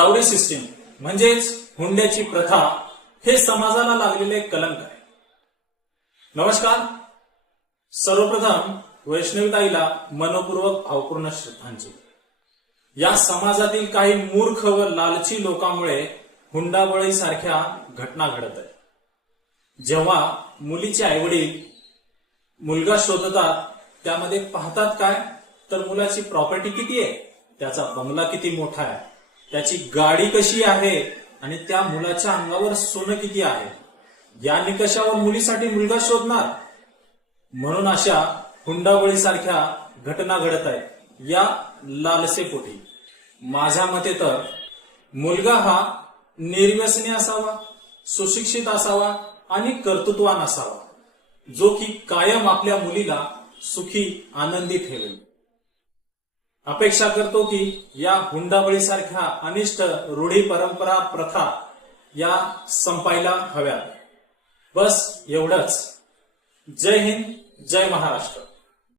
Dowry system म्हणजेच हुंड्याची प्रथा हे समाजाला लागलेले कलंक आहे। नमस्कार, सर्वप्रथम वैष्णवीताईला मनपूर्वक भावपूर्ण श्रद्धांजली। या समाजातील काही मूर्ख व लालची लोकांमुळे हुंडाबळी सारख्या घटना घडत आहेत। जेव्हा मुलीचे आईवडील मुलगा शोधतात त्यामध्ये पाहतात काय तर मुलाची प्रॉपर्टी किती आहे, त्याचा बंगला किती मोठा आहे, त्याची गाडी कशी आहे आणि त्या मुलाच्या अंगावर सोनं किती आहे, या निकषावर मुलीसाठी मुलगा शोधणार। म्हणून अशा हुंडाबळी सारख्या घटना घडत आहेत या लालसेपोटी। माझ्या मते तर मुलगा हा निर्व्यसनी असावा, सुशिक्षित असावा आणि कर्तृत्वान असावा, जो की कायम आपल्या मुलीला सुखी आनंदी ठेवेल। अपेक्षा करतो की या हुंडाबळी सारख्या अनिष्ट रूढी परंपरा प्रथा या संपायला हव्यात। बस एवढंच। जय हिंद, जय महाराष्ट्र।